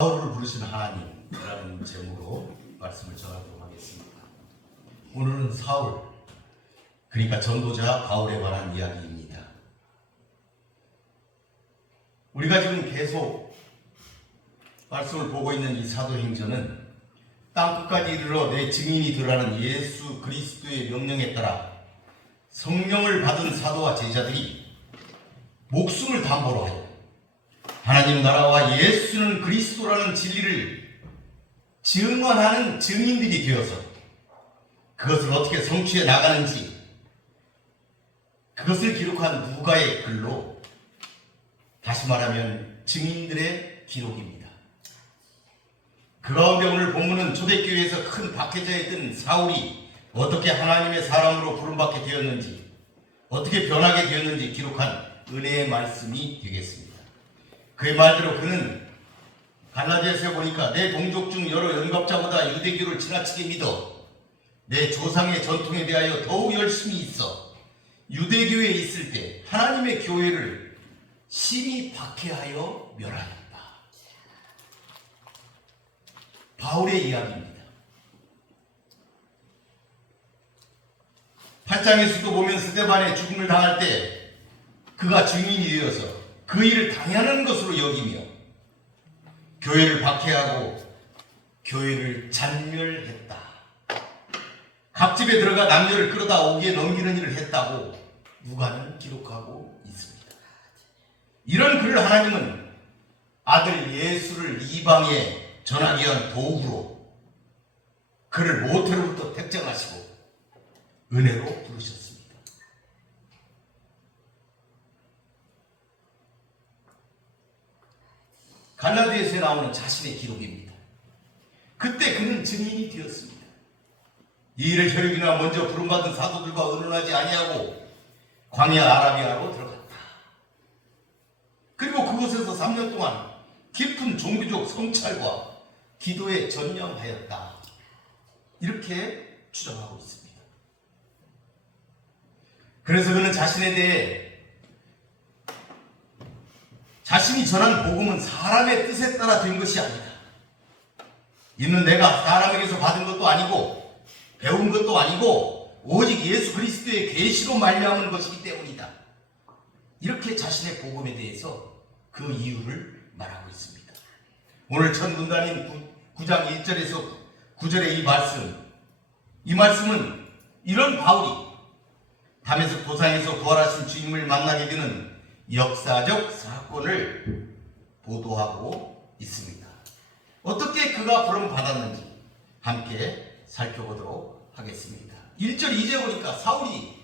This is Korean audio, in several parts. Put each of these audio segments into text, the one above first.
바울을 부르신 하나님이라는 제목으로 말씀을 전하도록 하겠습니다. 오늘은 사울, 그러니까 전도자 바울에 관한 이야기입니다. 우리가 지금 계속 말씀을 보고 있는 이 사도행전은 땅끝까지 이르러 내 증인이 되라는 예수 그리스도의 명령에 따라 성령을 받은 사도와 제자들이 목숨을 담보로 하여 하나님 나라와 예수는 그리스도라는 진리를 증언하는 증인들이 되어서 그것을 어떻게 성취해 나가는지 그것을 기록한 누가의 글로, 다시 말하면 증인들의 기록입니다. 그 가운데 오늘 본문은 초대교회에서 큰 박해자에 든 사울이 어떻게 하나님의 사람으로 부름받게 되었는지, 어떻게 변하게 되었는지 기록한 은혜의 말씀이 되겠습니다. 그의 말대로 그는 갈라디아서에 보니까 내 동족 중 여러 연갑자보다 유대교를 지나치게 믿어 내 조상의 전통에 대하여 더욱 열심히 있어 유대교에 있을 때 하나님의 교회를 심히 박해하여 멸하였다. 바울의 이야기입니다. 8장에서도 보면 스데반의 죽음을 당할 때 그가 증인이 되어서 그 일을 당연한 것으로 여기며 교회를 박해하고 교회를 잔멸했다. 각 집에 들어가 남녀를 끌어다 오기에 넘기는 일을 했다고 누가는 기록하고 있습니다. 이런 그를 하나님은 아들 예수를 이방에 전하기 위한 도구로 그를 모태로부터 택정하시고 은혜로 부르셨습니다. 갈라디아서에 나오는 자신의 기록입니다. 그때 그는 증인이 되었습니다. 이 일을 혈육이나 먼저 부름받은 사도들과 의논하지 아니하고 광야 아라비아로 들어갔다. 그리고 그곳에서 3년 동안 깊은 종교적 성찰과 기도에 전념하였다. 이렇게 주장하고 있습니다. 그래서 그는 자신에 대해 자신이 전한 복음은 사람의 뜻에 따라 된 것이 아니다. 이는 내가 사람에게서 받은 것도 아니고 배운 것도 아니고 오직 예수 그리스도의 계시로 말미암은 것이기 때문이다. 이렇게 자신의 복음에 대해서 그 이유를 말하고 있습니다. 오늘 첫 문단인 9장 1절에서 9절의 이 말씀은 이런 바울이 다메섹 도상에서 부활하신 주님을 만나게 되는 역사적 사건을 보도하고 있습니다. 어떻게 그가 부름받았는지 함께 살펴보도록 하겠습니다. 1절 2절 보니까 사울이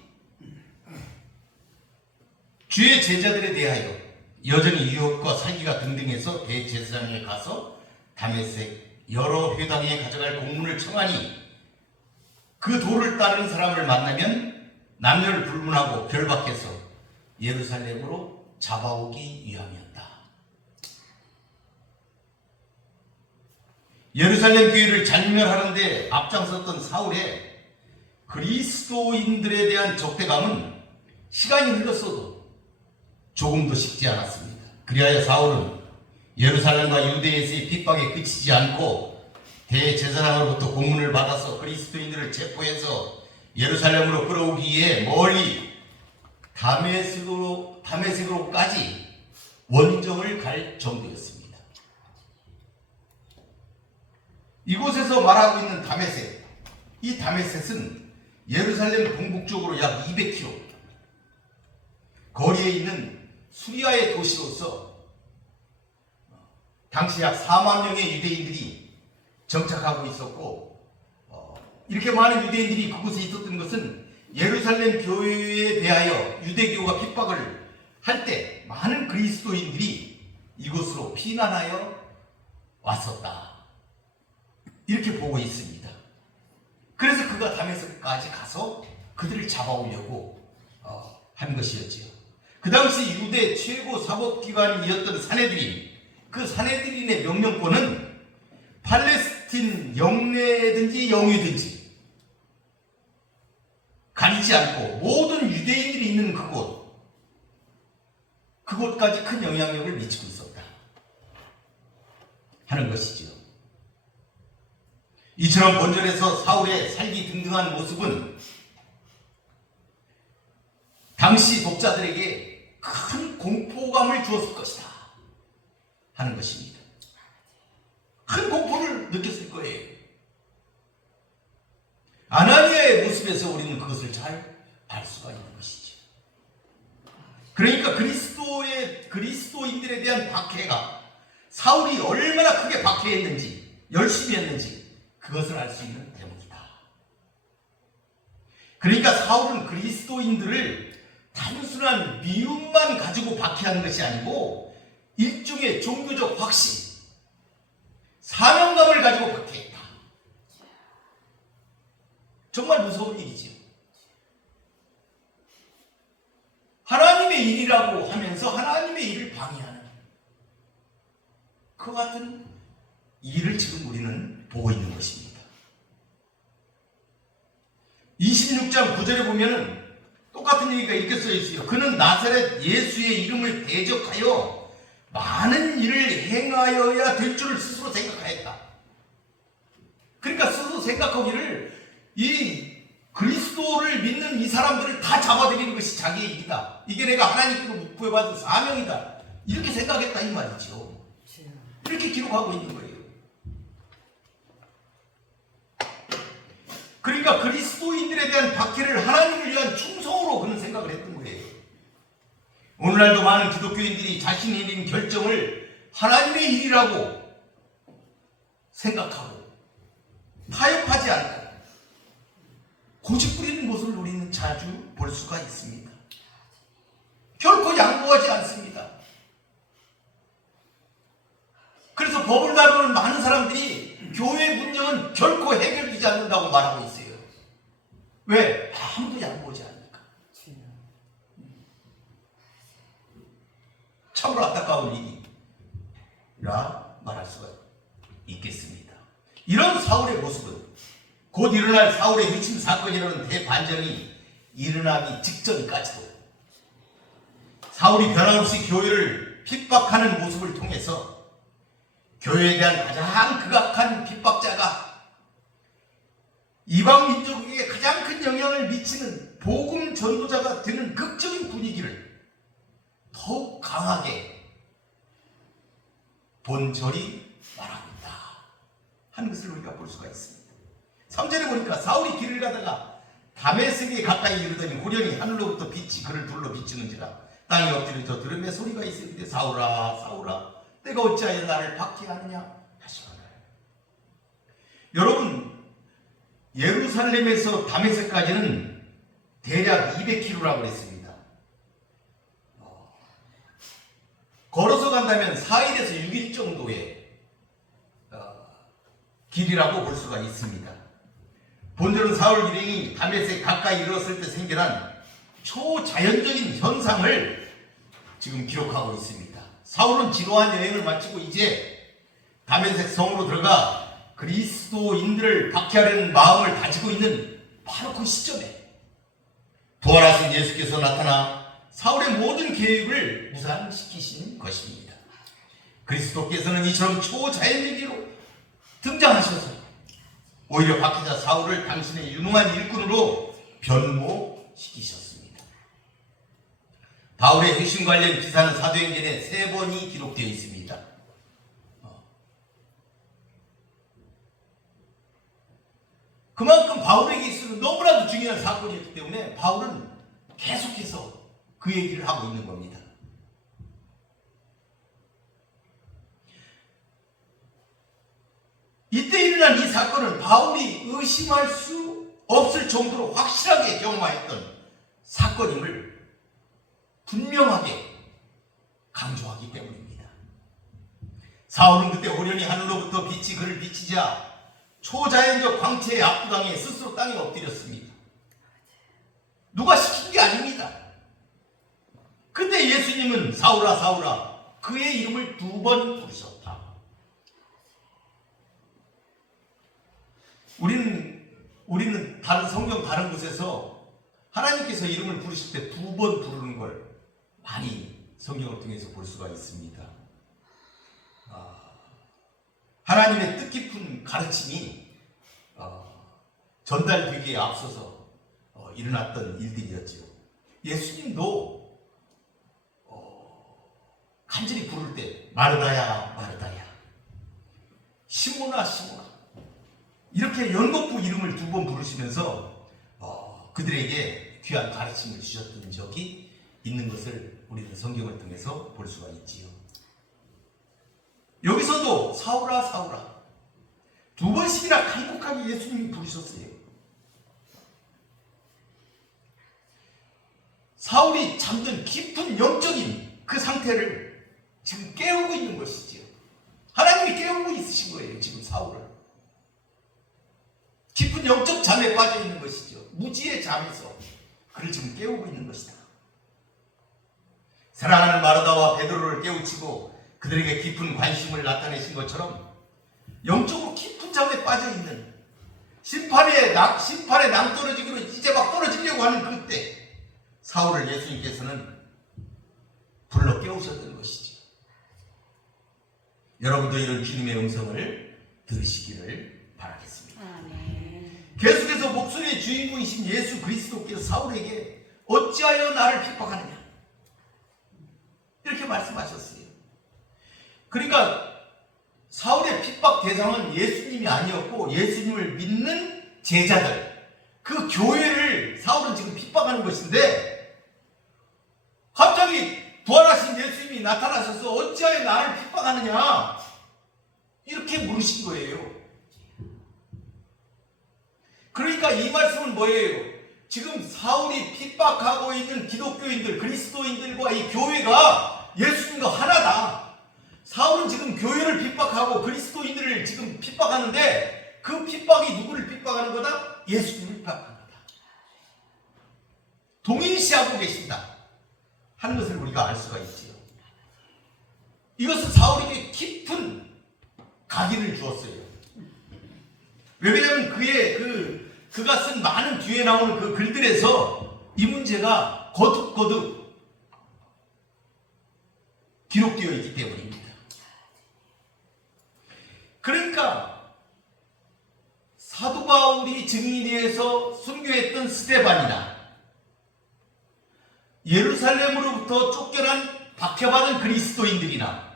주의 제자들에 대하여 여전히 유혹과 사기가 등등해서 대제사장에 가서 다메섹 여러 회당에 가져갈 공문을 청하니 그 도를 따르는 사람을 만나면 남녀를 불문하고 결박해서 예루살렘으로 잡아오기 위함이었다. 예루살렘 교회를 잔멸하는데 앞장섰던 사울의 그리스도인들에 대한 적대감은 시간이 흘렀어도 조금도 식지 않았습니다. 그리하여 사울은 예루살렘과 유대에서의 핍박에 그치지 않고 대제사장으로부터 공문을 받아서 그리스도인들을 체포해서 예루살렘으로 끌어오기 위해 멀리 다메섹으로까지 원정을 갈 정도였습니다. 이곳에서 말하고 있는 다메섹, 이 다메섹은 예루살렘 동북쪽으로 약 200km 거리에 있는 수리아의 도시로서 당시 약 4만 명의 유대인들이 정착하고 있었고, 이렇게 많은 유대인들이 그곳에 있었던 것은 예루살렘 교회에 대하여 유대교가 핍박을 할 때 많은 그리스도인들이 이곳으로 피난하여 왔었다. 이렇게 보고 있습니다. 그래서 그가 다메섹까지 가서 그들을 잡아오려고 한 것이었지요. 그 당시 유대 최고 사법기관이었던 사내들인, 그 사내들인의 명령권은 팔레스틴 영내든지 영유든지 가리지 않고 모든 유대인들이 있는 그곳까지 큰 영향력을 미치고 있었다. 하는 것이죠. 이처럼 본절에서 사울의 살기 등등한 모습은 당시 독자들에게 큰 공포감을 주었을 것이다 하는 것입니다. 큰 공포를 느꼈을 거예요. 아나니아의 모습에서 우리는 그것을 잘 알 수가 있는 것이죠. 그러니까 그리스도인들에 대한 박해가 사울이 얼마나 크게 박해했는지, 열심히 했는지 그것을 알 수 있는 대목이다. 그러니까 사울은 그리스도인들을 단순한 미움만 가지고 박해하는 것이 아니고 일종의 종교적 확신, 사명감을 가지고 박해했다. 정말 무서운 일이지요. 하나님의 일이라고 하면서 하나님의 일을 방해하는 그 같은 일을 지금 우리는 보고 있는 것입니다. 26장 9절에 보면은 똑같은 얘기가 이렇게 써 있어요. 그는 나사렛 예수의 이름을 대적하여 많은 일을 행하여야 될 줄을 스스로 생각하였다. 그러니까 스스로 생각하기를 이 그리스도를 믿는 이 사람들을 다 잡아들이는 것이 자기의 일이다. 이게 내가 하나님께로 부여받은 사명이다. 이렇게 생각했다 이 말이죠. 이렇게 기록하고 있는 거예요. 그러니까 그리스도인들에 대한 박해를 하나님을 위한 충성으로 그는 생각을 했던 거예요. 오늘날도 많은 기독교인들이 자신이 내린 결정을 하나님의 일이라고 생각하고 타협하지 않고 고집부리는 모습을 우리는 자주 볼 수가 있습니다. 결코 양보하지 않습니다. 그래서 법을 다루는 많은 사람들이 교회 문제는 결코 해결되지 않는다고 말하고 있어요. 왜? 아무도 양보하지 않으니까. 참으로 안타까운 일이라 말할 수가 있겠습니다. 이런 사울의 모습은 곧 일어날 사울의 유침 사건이라는 대반전이 일어나기 직전까지도 사울이 변함없이 교회를 핍박하는 모습을 통해서 교회에 대한 가장 극악한 핍박자가 이방 민족에게 가장 큰 영향을 미치는 복음 전도자가 되는 극적인 분위기를 더욱 강하게 본절이 말하고 있다 하는 것을 우리가 볼 수가 있습니다. 3절에 보니까 사울이 길을 가다가 다메섹에 가까이 이르더니 호련히 하늘로부터 빛이 그를 둘러 비추는지라 땅이 엎드려 들음의 소리가 있을 때 사울아 사울아 내가 어찌하여 나를 박해하느냐 하시거늘. 여러분 예루살렘에서 다메섹까지는 대략 200km라고 그랬습니다. 걸어서 간다면 4일에서 6일 정도의 길이라고 볼 수가 있습니다. 본절은 사울 일행이 다메섹 가까이 이르렀을 때 생겨난 초자연적인 현상을 지금 기록하고 있습니다. 사울은 지루한 여행을 마치고 이제 다메섹 성으로 들어가 그리스도인들을 박해하려는 마음을 가지고 있는 바로 그 시점에 부활하신 예수께서 나타나 사울의 모든 계획을 무산시키신 것입니다. 그리스도께서는 이처럼 초자연적으로 등장하셔서 오히려 박해자 사울을 당신의 유능한 일꾼으로 변모시키셨습니다. 바울의 회심 관련 기사는 사도행전에 3번이 기록되어 있습니다. 그만큼 바울에게 있어서 너무나도 중요한 사건이었기 때문에 바울은 계속해서 그 얘기를 하고 있는 겁니다. 이때 일어난 이 사건은 바울이 의심할 수 없을 정도로 확실하게 경험하였던 사건임을 분명하게 강조하기 때문입니다. 사울은 그때 호련히 하늘로부터 빛이 그를 비치자 초자연적 광채에 압도당해 스스로 땅에 엎드렸습니다. 누가 시킨 게 아닙니다. 근데 예수님은 사울아 사울아 그의 이름을 2번 부르셨다. 우리는 다른 성경 다른 곳에서 하나님께서 이름을 부르실 때 2번 부르는 걸 많이 성경을 통해서 볼 수가 있습니다. 하나님의 뜻깊은 가르침이 전달되기에 앞서서 일어났던 일들이었지요. 예수님도 간절히 부를 때 마르다야 마르다야, 시모나 시모나, 이렇게 연거푸 이름을 2번 부르시면서 그들에게 귀한 가르침을 주셨던 적이 있는 것을 우리는 성경을 통해서 볼 수가 있지요. 여기서도 사울아 사울아 2번씩이나 간곡하게 예수님이 부르셨어요. 사울이 잠든 깊은 영적인 그 상태를 지금 깨우고 있는 것이지요. 하나님이 깨우고 있으신 거예요. 지금 사울을 깊은 영적 잠에 빠져 있는 것이죠. 무지의 잠에서 그를 지금 깨우고 있는 것이다. 사랑하는 마르다와 베드로를 깨우치고 그들에게 깊은 관심을 나타내신 것처럼 영적으로 깊은 잠에 빠져 있는 심판에 낭떠러지기로 이제 막 떨어지려고 하는 그때 사울을 예수님께서는 불러 깨우셨던 것이죠. 여러분도 이런 주님의 음성을 들으시기를 바라겠습니다. 계속해서 목소리의 주인공이신 예수 그리스도께서 사울에게 어찌하여 나를 핍박하느냐 이렇게 말씀하셨어요. 그러니까 사울의 핍박 대상은 예수님이 아니었고 예수님을 믿는 제자들, 그 교회를 사울은 지금 핍박하는 것인데 갑자기 부활하신 예수님이 나타나셔서 어찌하여 나를 핍박하느냐 이렇게 물으신 거예요. 그러니까 이 말씀은 뭐예요? 지금 사울이 핍박하고 있는 기독교인들, 그리스도인들과 이 교회가 예수님과 하나다. 사울은 지금 교회를 핍박하고 그리스도인들을 지금 핍박하는데 그 핍박이 누구를 핍박하는 거다? 예수님을 핍박하는 거다. 동일시하고 계신다 하는 것을 우리가 알 수가 있지요. 이것은 사울에게 깊은 각인을 주었어요. 왜냐하면 그가 쓴 많은 뒤에 나오는 그 글들에서 이 문제가 거듭거듭 기록되어 있기 때문입니다. 그러니까 사도 바울이 증인위에서 순교했던 스데반이나 예루살렘으로부터 쫓겨난 박해받은 그리스도인들이나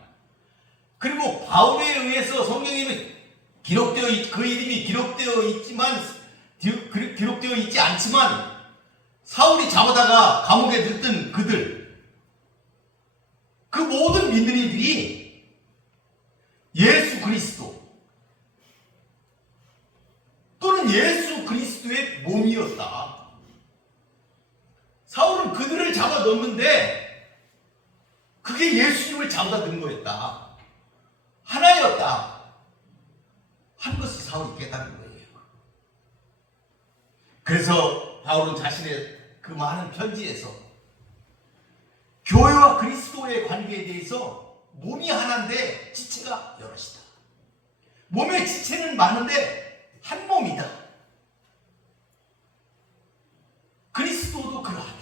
그리고 바울에 의해서 성경에는 그 이름이 기록되어 있지 않지만 사울이 잡아다가 감옥에 들던 그들, 그 모든 민들이들이 예수 그리스도 또는 예수 그리스도의 몸이었다. 사울은 그들을 잡아 넣었는데 그게 예수님을 잡아다 넣은 거였다. 하나였다 하는 것을 사울이 깨달은 거예요. 그래서 바울은 자신의 그 많은 편지에서 교회와 그리스도의 관계에 대해서 몸이 하나인데 지체가 여럿이다. 몸의 지체는 많은데 한 몸이다. 그리스도도 그러하다.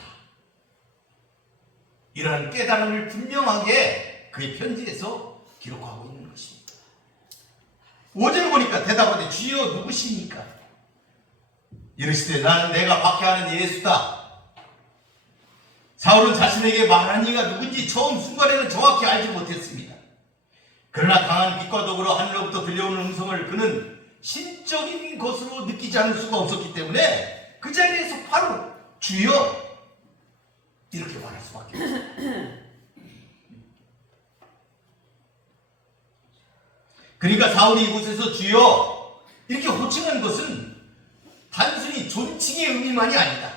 이러한 깨달음을 분명하게 그의 편지에서 기록하고 있는 것입니다. 5절을 보니까 대답하되 주여 누구십니까? 이르시되 나는 내가 박해하는 예수다. 사울은 자신에게 말한 이가 누군지 처음 순간에는 정확히 알지 못했습니다. 그러나 강한 빛과 더불어 하늘로부터 들려오는 음성을 그는 신적인 것으로 느끼지 않을 수가 없었기 때문에 그 자리에서 바로 주여 이렇게 말할 수밖에 없어요. 그러니까 사울이 이곳에서 주여 이렇게 호칭한 것은 단순히 존칭의 의미만이 아니다.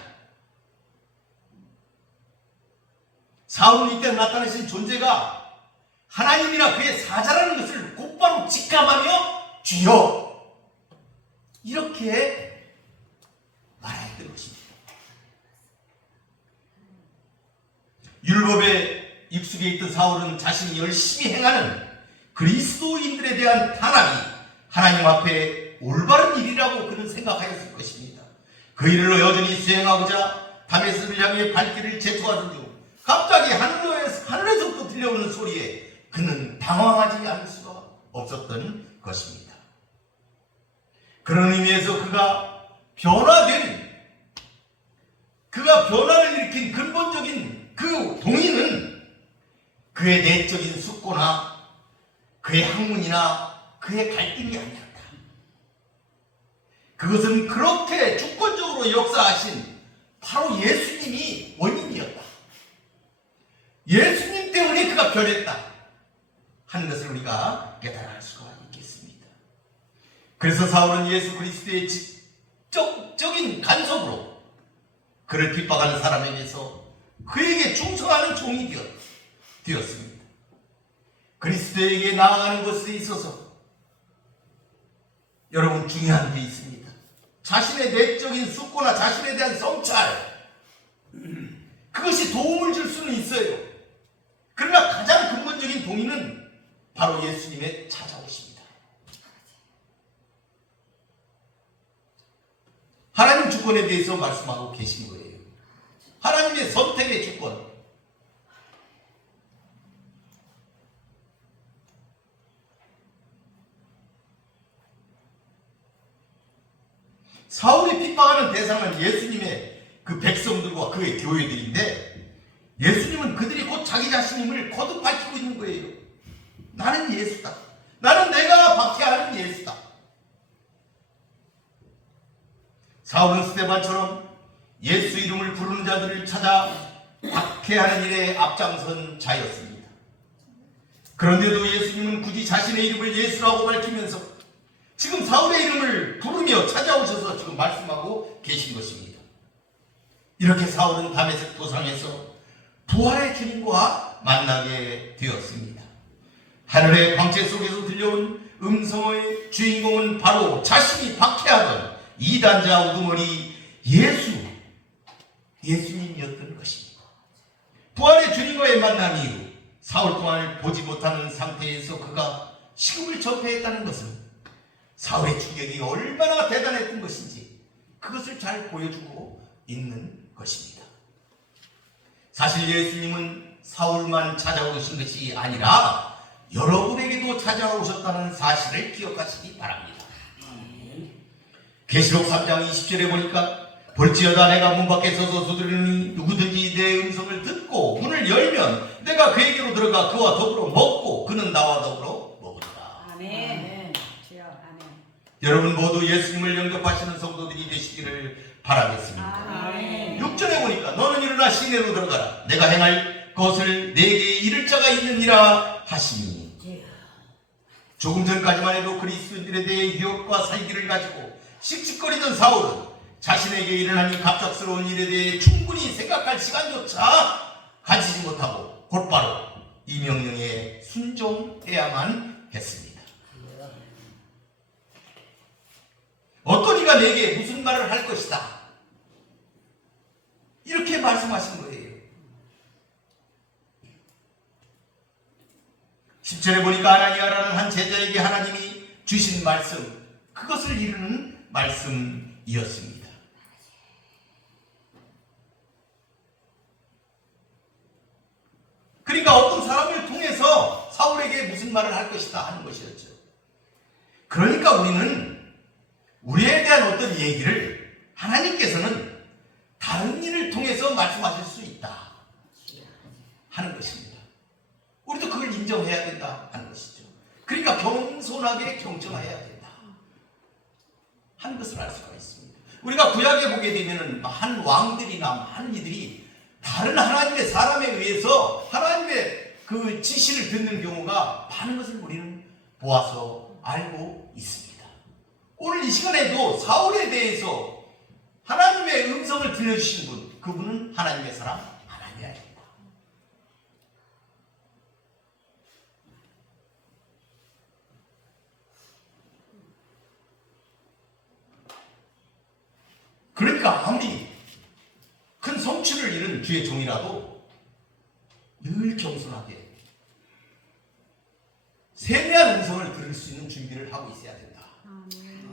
사울은 이때 나타나신 존재가 하나님이나 그의 사자라는 것을 곧바로 직감하며 주여 이렇게 말했던 것입니다. 율법에 익숙해 있던 사울은 자신이 열심히 행하는 그리스도인들에 대한 탄압이 하나님 앞에 올바른 일이라고 그는 생각하였을 것입니다. 그 일을 여전히 수행하고자 다메섹을 향해 발길을 재촉하던 중 갑자기 하늘에서부터 들려오는 소리에 그는 당황하지 않을 수가 없었던 것입니다. 그런 의미에서 그가 변화를 일으킨 근본적인 그 동의는 그의 내적인 숙고나 그의 학문이나 그의 갈등이 아니었다. 그것은 그렇게 주권적으로 역사하신 바로 예수님이 원인이었다. 예수님 때문에 그가 변했다 하는 것을 우리가 깨달을 수가 있겠습니다. 그래서 사울은 예수 그리스도의 직접적인 간섭으로 그를 핍박하는 사람에게서 그에게 충성하는 종이 되었습니다. 그리스도에게 나아가는 것에 있어서 여러분 중요한 게 있습니다. 자신의 내적인 숙고나 자신에 대한 성찰, 그것이 도움을 줄 수는 있어요. 그러나 가장 근본적인 동의는 바로 예수님의 찾아오십니다. 하나님 주권에 대해서 말씀하고 계신 거예요. 하나님의 선택의 주권. 사울이 핍박하는 대상은 예수님의 그 백성들과 그의 교회들인데, 예수님은 그들이 곧 자기 자신임을 거듭 밝히고 있는 거예요. 나는 예수다. 나는 내가 박해하는 예수다. 사울은 스데반처럼 예수 이름을 부르는 자들을 찾아 박해하는 일에 앞장선 자였습니다. 그런데도 예수님은 굳이 자신의 이름을 예수라고 밝히면서 지금 사울의 이름을 부르며 찾아오셔서 지금 말씀하고 계신 것입니다. 이렇게 사울은 다메섹 도상에서 부활의 주님과 만나게 되었습니다. 하늘의 광채 속에서 들려온 음성의 주인공은 바로 자신이 박해하던 이단자 우두머리 예수님이었던 것입니다. 부활의 주님과의 만남 이후 사흘 동안 보지 못하는 상태에서 그가 식음을 접해했다는 것은 사울의 충격이 얼마나 대단했던 것인지 그것을 잘 보여주고 있는 것입니다. 사실 예수님은 사울만 찾아오신 것이 아니라 여러분에게도 찾아오셨다는 사실을 기억하시기 바랍니다. 계시록 3장 20절에 보니까 볼지어다 내가 문 밖에 서서 두드리니 누구든지 내 음성을 듣고 문을 열면 내가 그에게로 들어가 그와 더불어 먹고 그는 나와 더불어 먹으리라. 아멘. 여러분 모두 예수님을 영접하시는 성도들이 되시기를 바라겠습니다. 아멘. 6절에 보니까 너는 일어나 시내로 들어가라. 내가 행할 것을 내게 이를 자가 있느니라 하시니, 조금 전까지만 해도 그리스도인들에 대해 유혹과 살기를 가지고 씩씩거리던 사울은 자신에게 일어나는 갑작스러운 일에 대해 충분히 생각할 시간조차 가지지 못하고 곧바로 이 명령에 순종해야만 했습니다. 어떤 이가 내게 무슨 말을 할 것이다, 이렇게 말씀하신 거예요. 10절에 보니까 아나니아라는 한 제자에게 하나님이 주신 말씀, 그것을 이루는 말씀이었습니다. 그러니까 어떤 사람을 통해서 사울에게 무슨 말을 할 것이다 하는 것이었죠. 그러니까 우리는 우리에 대한 어떤 얘기를 하나님께서는 다른 일을 통해서 말씀하실 수 있다 하는 것입니다. 우리도 그걸 인정해야 된다 하는 것이죠. 그러니까 겸손하게 경청해야 된다 하는 것을 알 수가 있습니다. 우리가 구약에 보게 되면 한 왕들이나 많은 이들이 다른 하나님의 사람에 의해서 하나님의 그 지시를 듣는 경우가 많은 것을 우리는 보아서 알고 있습니다. 오늘 이 시간에도 사울에 대해서 하나님의 음성을 들려주신 분, 그분은 하나님의 사람 하나님이야입니다. 그러니까 아무리 큰 성취를 이룬 주의 종이라도 늘 겸손하게 세미한 음성을 들을 수 있는 준비를 하고 있어야 된다.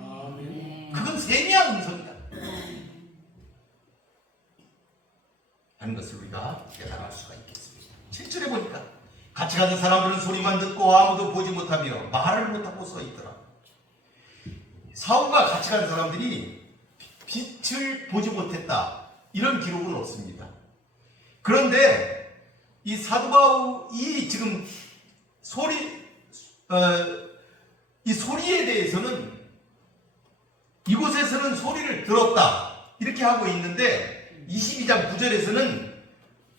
아멘. 그건 세미한 음성이다 하는 것을 우리가 깨달을 수가 있겠습니다. 7절에 보니까 같이 가는 사람들은 소리만 듣고 아무도 보지 못하며 말을 못하고 서 있더라. 사울과 같이 간 사람들이 빛을 보지 못했다, 이런 기록은 없습니다. 그런데 이 사도 바울이 지금 이 소리에 대해서는 이곳에서는 소리를 들었다 이렇게 하고 있는데 22장 9절에서는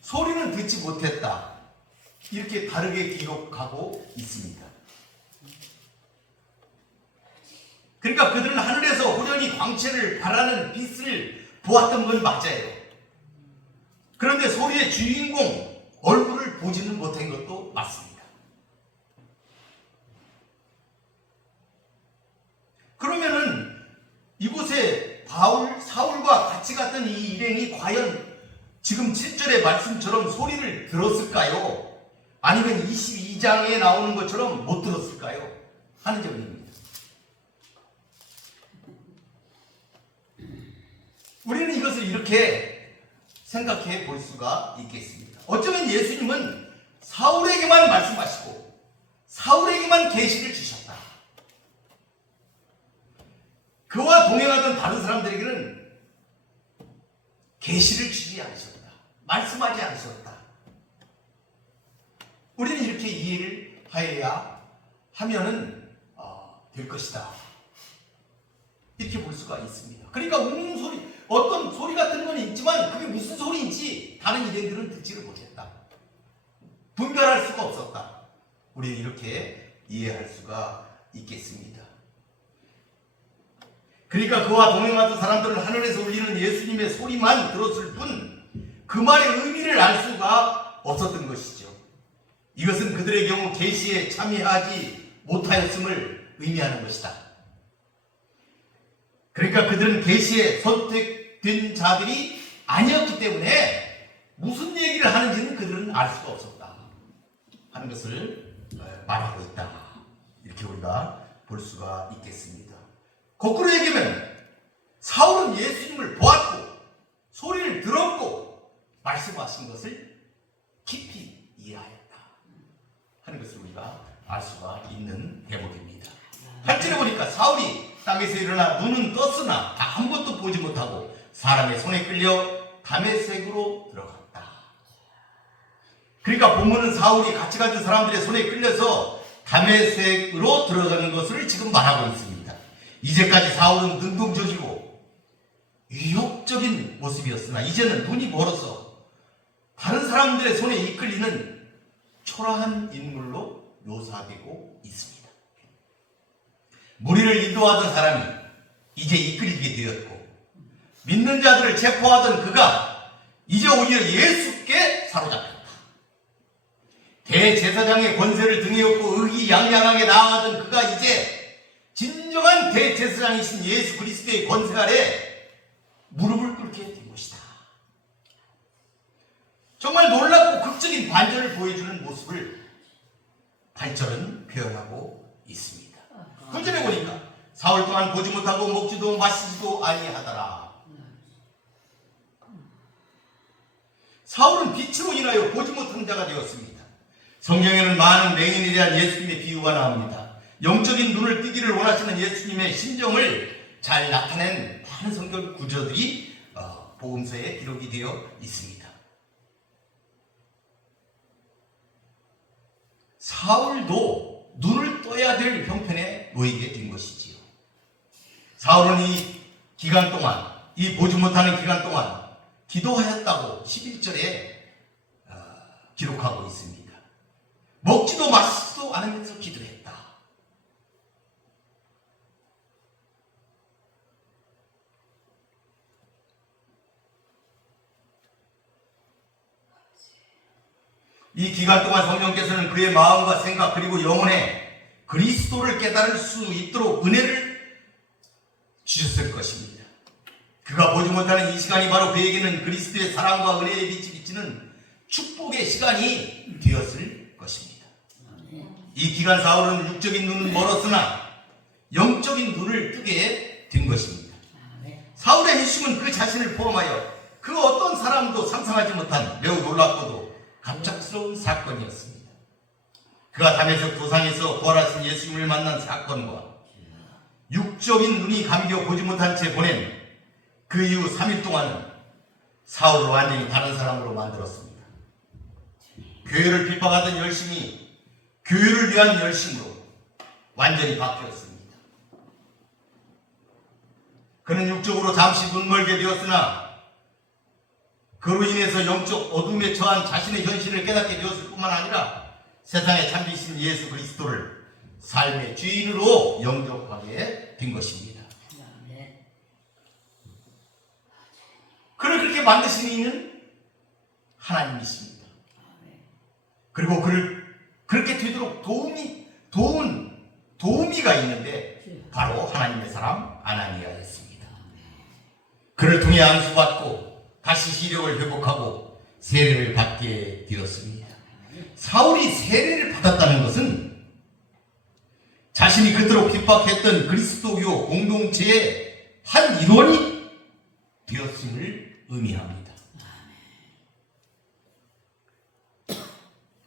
소리는 듣지 못했다 이렇게 다르게 기록하고 있습니다. 그러니까 그들은 하늘에서 호련히 광채를 발하는 빛을 보았던 건 맞아요. 그런데 소리의 주인공 얼굴을 보지는 못한 것도 맞습니다. 그러면은 이곳에 사울과 같이 갔던 이 일행이 과연 지금 7절의 말씀처럼 소리를 들었을까요? 아니면 22장에 나오는 것처럼 못 들었을까요? 하는 점입니다. 우리는 이것을 이렇게 생각해 볼 수가 있겠습니다. 어쩌면 예수님은 사울에게만 말씀하시고 사울에게만 계시를 주셨다. 그와 동행하던 다른 사람들에게는 계시를 주지 않으셨다. 말씀하지 않으셨다. 우리는 이렇게 이해를 하여야 하면은 될 것이다. 이렇게 볼 수가 있습니다. 그러니까 우는 소리, 어떤 소리 같은 건 있지만 그게 무슨 소리인지 다른 일행들은 듣지를 못했다. 분별할 수가 없었다. 우리는 이렇게 이해할 수가 있겠습니다. 그러니까 그와 동행하던 사람들은 하늘에서 울리는 예수님의 소리만 들었을 뿐 그 말의 의미를 알 수가 없었던 것이죠. 이것은 그들의 경우 계시에 참여하지 못하였음을 의미하는 것이다. 그러니까 그들은 계시에 선택된 자들이 아니었기 때문에 무슨 얘기를 하는지는 그들은 알 수가 없었다 하는 것을 말하고 있다. 이렇게 우리가 볼 수가 있겠습니다. 거꾸로 얘기하면 사울은 예수님을 보았고 소리를 들었고 말씀하신 것을 깊이 이해하였다 하는 것을 우리가 알 수가 있는 대목입니다. 8절에 보니까 사울이 땅에서 일어나 눈은 떴으나 아무것도 보지 못하고 사람의 손에 끌려 다메섹으로 들어갔다. 그러니까 본문은 사울이 같이 가던 사람들의 손에 끌려서 다메섹으로 들어가는 것을 지금 말하고 있습니다. 이제까지 사울은 능동적이고 위협적인 모습이었으나 이제는 눈이 멀어서 다른 사람들의 손에 이끌리는 초라한 인물로 묘사되고 있습니다. 무리를 인도하던 사람이 이제 이끌리게 되었고 믿는 자들을 체포하던 그가 이제 오히려 예수께 사로잡혔다. 대제사장의 권세를 등에 업고 의기양양하게 나아가던 그가 이제 진정한 대제사장이신 예수 그리스도의 권세 아래 무릎을 꿇게 된 것이다. 정말 놀랍고 극적인 반전을 보여주는 모습을 8절은 표현하고 있습니다. 9절에 보니까 사흘 동안 보지 못하고 먹지도 마시지도 아니하더라. 사울은 빛으로 인하여 보지 못한 자가 되었습니다. 성경에는 많은 맹인에 대한 예수님의 비유가 나옵니다. 영적인 눈을 뜨기를 원하시는 예수님의 심정을 잘 나타낸 많은 성경 구절들이 복음서에 기록이 되어 있습니다. 사울도 눈을 떠야 될 형편에 놓이게 된 것이지요. 사울은 이 기간 동안, 이 보지 못하는 기간 동안 기도하였다고 11절에 기록하고 있습니다. 먹지도 마시지도 않으면서 기도했다. 이 기간 동안 성령께서는 그의 마음과 생각 그리고 영혼에 그리스도를 깨달을 수 있도록 은혜를 주셨을 것입니다. 그가 보지 못하는 이 시간이 바로 그에게는 그리스도의 사랑과 은혜의 빛이 비치는 축복의 시간이 되었을 것입니다. 이 기간 사울은 육적인 눈은 멀었으나 영적인 눈을 뜨게 된 것입니다. 사울의 희심은 그 자신을 포함하여 그 어떤 사람도 상상하지 못한 매우 놀랍고도 갑작스러운 사건이었습니다. 그가 다메섹 도상에서 부활하신 예수님을 만난 사건과 육적인 눈이 감겨 보지 못한 채 보낸 그 이후 3일 동안은 사울을 완전히 다른 사람으로 만들었습니다. 교회를 비판하던 열심이 교회를 위한 열심으로 완전히 바뀌었습니다. 그는 육적으로 잠시 눈멀게 되었으나 그로 인해서 영적 어둠에 처한 자신의 현실을 깨닫게 되었을 뿐만 아니라 세상에 참되신 예수 그리스도를 삶의 주인으로 영접하게 된 것입니다. 아멘. 그를 그렇게 만드신 이는 하나님이십니다. 그리고 그를 그렇게 되도록 도우미가 있는데 바로 하나님의 사람 아나니아였습니다. 그를 통해 안수받고 다시 시력을 회복하고 세례를 받게 되었습니다. 사울이 세례를 받았다는 것은 자신이 그토록 핍박했던 그리스도교 공동체의 한 일원이 되었음을 의미합니다.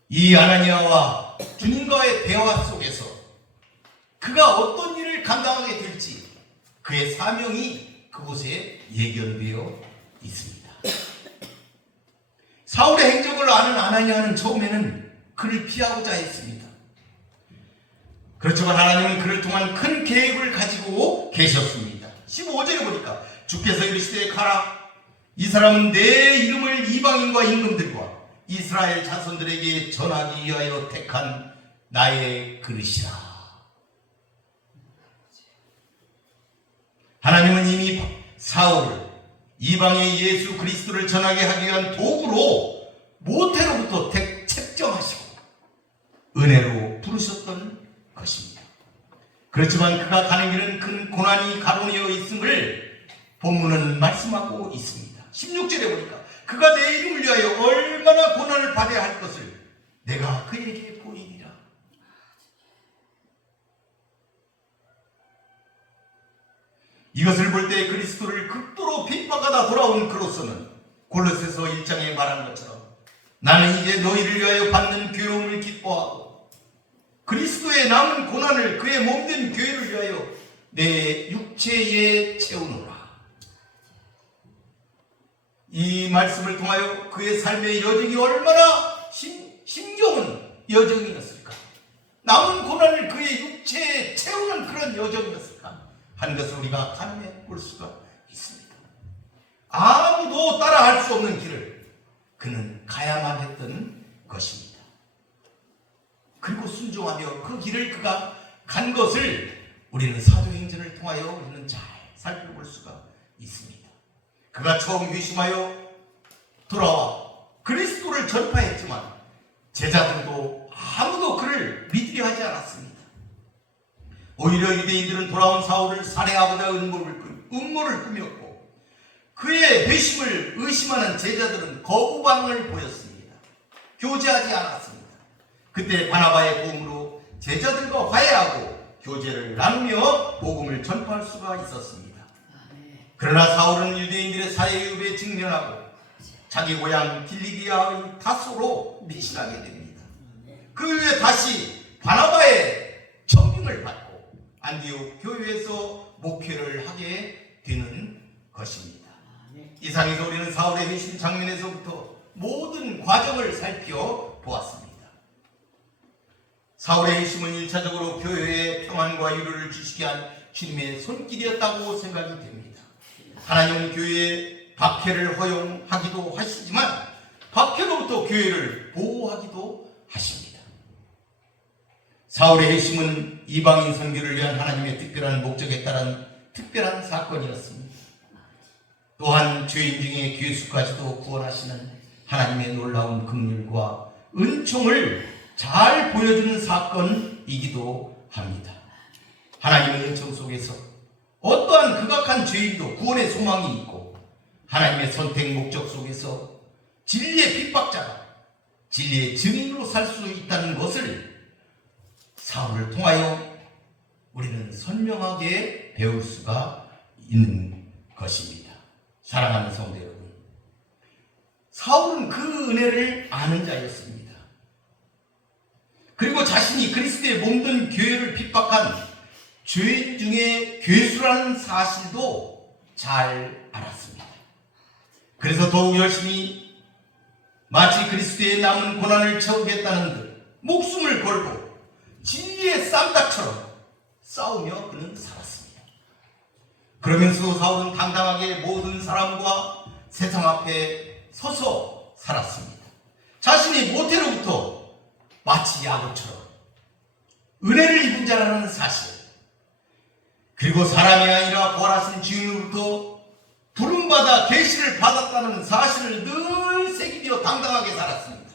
이 아나니아와 주님과의 대화 속에서 그가 어떤 일을 감당하게 될지 그의 사명이 그곳에 예견되어 있습니다. 사울의 행적을 아는 아나니아는 처음에는 그를 피하고자 했습니다. 그렇지만 하나님은 그를 통한 큰 계획을 가지고 계셨습니다. 15절에 보니까 주께서 이르시되 가라, 이 사람은 내 이름을 이방인과 임금들과 이스라엘 자손들에게 전하기 위하여 택한 나의 그릇이라. 하나님은 이미 사울을 이방의 예수 그리스도를 전하게 하기 위한 도구로 모태로부터 책정하시고 은혜로 부르셨던 것입니다. 그렇지만 그가 가는 길은 큰 고난이 가로되어 있음을 본문은 말씀하고 있습니다. 16절에 보니까 그가 내 이름을 위하여 얼마나 고난을 받아야 할 것을 내가 그에게 보이리라. 이것을 볼 때 그리스도를 극도로 핍박하다 돌아온 그로서는 골로새서 1장에 말한 것처럼 나는 이제 너희를 위하여 받는 괴로움을 기뻐하고 그리스도의 남은 고난을 그의 몸된 교회를 위하여 내 육체에 채우노라. 이 말씀을 통하여 그의 삶의 여정이 얼마나 힘겨운 여정이었을까, 남은 고난을 그의 육체에 채우는 그런 여정이었을까 하는 것을 우리가 탐해 볼 수가 있습니다. 아무도 따라할 수 없는 길을 그는 가야만 했던 것입니다. 그리고 순종하며 그 길을 그가 간 것을 우리는 사도행전을 통하여 우리는 잘 살펴볼 수가 있습니다. 그가 처음 회심하여 돌아와 그리스도를 전파했지만 제자들도 아무도 그를 믿으려 하지 않았습니다. 오히려 유대인들은 돌아온 사울을 살해하고자 음모를 꾸몄고 그의 회심을 의심하는 제자들은 거부 반응을 보였습니다. 교제하지 않았습니다. 그때 바나바의 도움으로 제자들과 화해하고 교제를 나누며 복음을 전파할 수가 있었습니다. 그러나 사울은 유대인들의 사회유배에 직면하고 자기 고향 길리기아의 타소로 미신하게 됩니다. 그 후에 다시 바나바의 청빙을 받고 안디옥 교회에서 목회를 하게 되는 것입니다. 이상에서 우리는 사울의 회심 장면에서부터 모든 과정을 살펴보았습니다. 사울의 회심은 1차적으로 교회에 평안과 유로를 주시게 한 주님의 손길이었다고 생각이 됩니다. 하나님은 교회에 박해를 허용하기도 하시지만 박해로부터 교회를 보호하기도 하십니다. 사울의 회심은 이방인 선교를 위한 하나님의 특별한 목적에 따른 특별한 사건이었습니다. 또한 죄인 중에 괴수까지도 구원하시는 하나님의 놀라운 긍휼과 은총을 잘 보여주는 사건이기도 합니다. 하나님의 은총 속에서 어떠한 극악한 죄인도 구원의 소망이 있고 하나님의 선택 목적 속에서 진리의 핍박자가 진리의 증인으로 살 수 있다는 것을 사울을 통하여 우리는 선명하게 배울 수가 있는 것입니다. 사랑하는 성도 여러분, 사울은 그 은혜를 아는 자였습니다. 그리고 자신이 그리스도의 몸된 교회를 핍박한 죄인 중에 괴수라는 사실도 잘 알았습니다. 그래서 더욱 열심히 마치 그리스도의 남은 고난을 채우겠다는 듯 목숨을 걸고 진리의 쌈닭처럼 싸우며 그는 살았습니다. 그러면서 사울은 당당하게 모든 사람과 세상 앞에 서서 살았습니다. 자신이 모태로부터 마치 야곱처럼 은혜를 입은 자라는 사실, 그리고 사람이 아니라 부활하신 주인으로부터 부름받아 계시를 받았다는 사실을 늘 새기며 당당하게 살았습니다.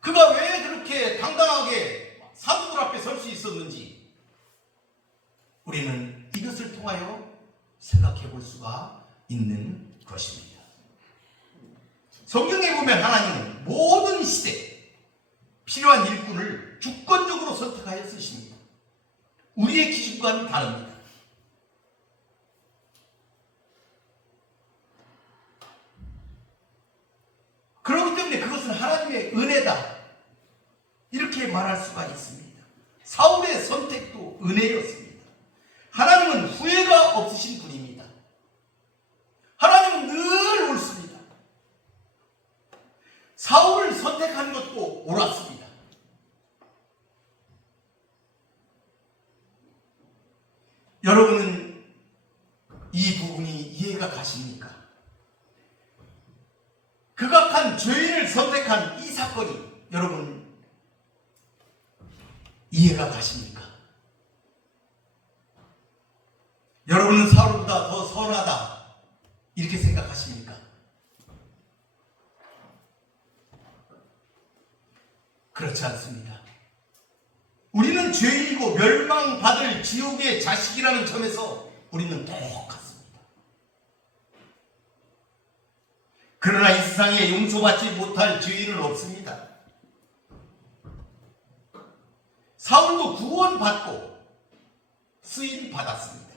그가 왜 그렇게 당당하게 사도들 앞에 설 수 있었는지 우리는 이것을 통하여 생각해 볼 수가 있는 것입니다. 성경에 보면 하나님은 모든 시대 필요한 일꾼을 주권적으로 선택하여 쓰십니다. 우리의 기준과는 다릅니다. 그렇기 때문에 그것은 하나님의 은혜다, 이렇게 말할 수가 있습니다. 사울의 선택도 은혜였습니다. 하나님은 후회가 없으신 분입니다. 하나님은 늘 옳습니다. 사울을 선택한 것도 옳았습니다. 여러분은 이 부분이 이해가 가십니까? 극악한 죄인을 선택한 이 사건이 여러분 이해가 가십니까? 여러분은 사울보다 더 선하다, 이렇게 생각하십니까? 그렇지 않습니다. 우리는 죄인이고 멸망받을 지옥의 자식이라는 점에서 우리는 똑같습니다. 그러나 이 세상에 용서받지 못할 죄인은 없습니다. 사울도 구원받고 쓰임 받았습니다.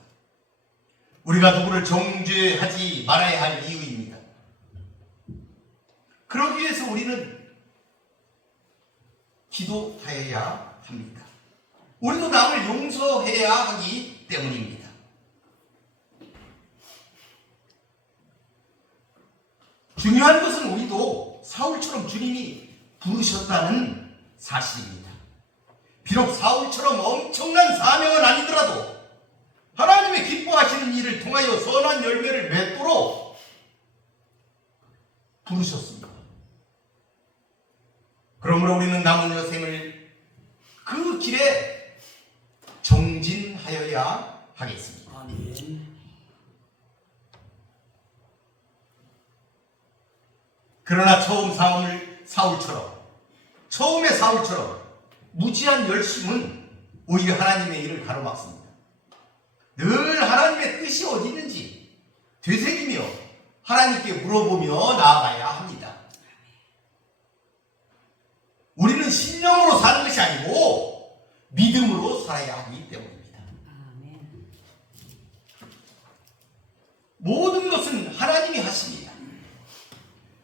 우리가 누구를 정죄하지 말아야 할 이유입니다. 그러기 위해서 우리는 기도하여야 합니다. 우리도 남을 용서해야 하기 때문입니다. 중요한 것은 우리도 사울처럼 주님이 부르셨다는 사실입니다. 비록 사울처럼 엄청난 사명은 아니더라도 하나님의 기뻐하시는 일을 통하여 선한 열매를 맺도록 부르셨습니다. 그러므로 우리는 남은 여생을 그 길에 정진하여야 하겠습니다. 아멘. 그러나 처음의 사울처럼 무지한 열심은 오히려 하나님의 일을 가로막습니다. 늘 하나님의 뜻이 어디 있는지 되새기며 하나님께 물어보며 나아가야 합니다. 우리는 신령으로 사는 것이 아니고 믿음으로 살아야 하기 때문입니다. 아멘. 모든 것은 하나님이 하십니다.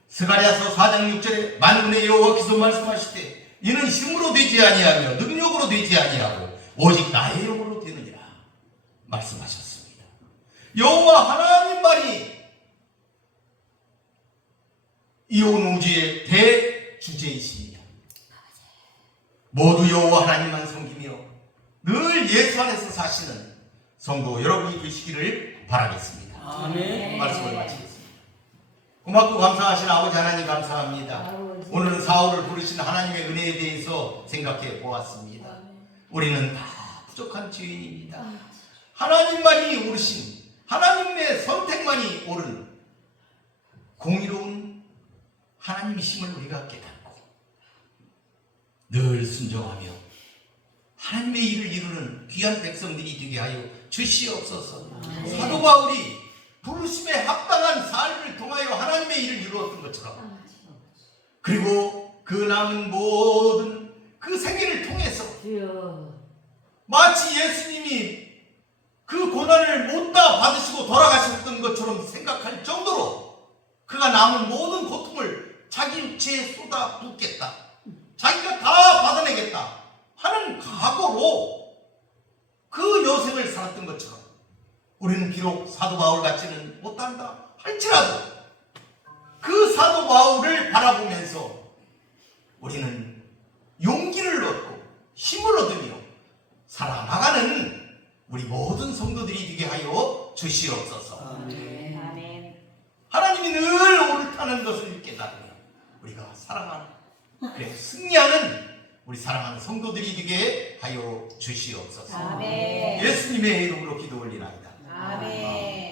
스가랴서 4장 6절에 만군의 여호와께서 말씀하시되 이는 힘으로 되지 아니하며 능력으로 되지 아니하고 오직 나의 영으로 되느니라 말씀하셨습니다. 여호와 하나님만이 이 온 우주의 대주제이십니다. 모두 여호와 하나님만 섬기며 늘 예수 안에서 사시는 성도 여러분이 되시기를 바라겠습니다. 아멘. 말씀을 마치겠습니다. 고맙고 감사하신 아버지 하나님 감사합니다. 오늘은 사울을 부르신 하나님의 은혜에 대해서 생각해 보았습니다. 우리는 다 부족한 죄인입니다. 하나님만이 옳으신, 하나님의 선택만이 옳은 공의로운 하나님이심을 우리가 깨닫고 늘 순종하며 하나님의 일을 이루는 귀한 백성들이 되게 하여 주시옵소서. 사도 바울이 부르심에 합당한 삶을 통하여 하나님의 일을 이루었던 것처럼, 그리고 그 남은 모든 그 생애를 통해서 마치 예수님이 그 고난을 못 다 받으시고 돌아가셨던 것처럼 생각할 정도로 그가 남은 모든 고통을 자기 육체에 쏟아 붓겠다, 자기가 다 받아내겠다 하는 각오로 그 여생을 살았던 것처럼 우리는 비록 사도 바울 같지는 못한다 할지라도 그 사도 바울을 바라보면서 우리는 용기를 얻고 힘을 얻으며 살아나가는 우리 모든 성도들이 되게 하여 주시옵소서. 아멘. 하나님이 늘 옳다는 것을 깨달으며 우리가 살아가는, 그래 승리하는 우리 사랑하는 성도들이 되게 하여 주시옵소서. 아멘. 예수님의 이름으로 기도 올리나이다. 아멘.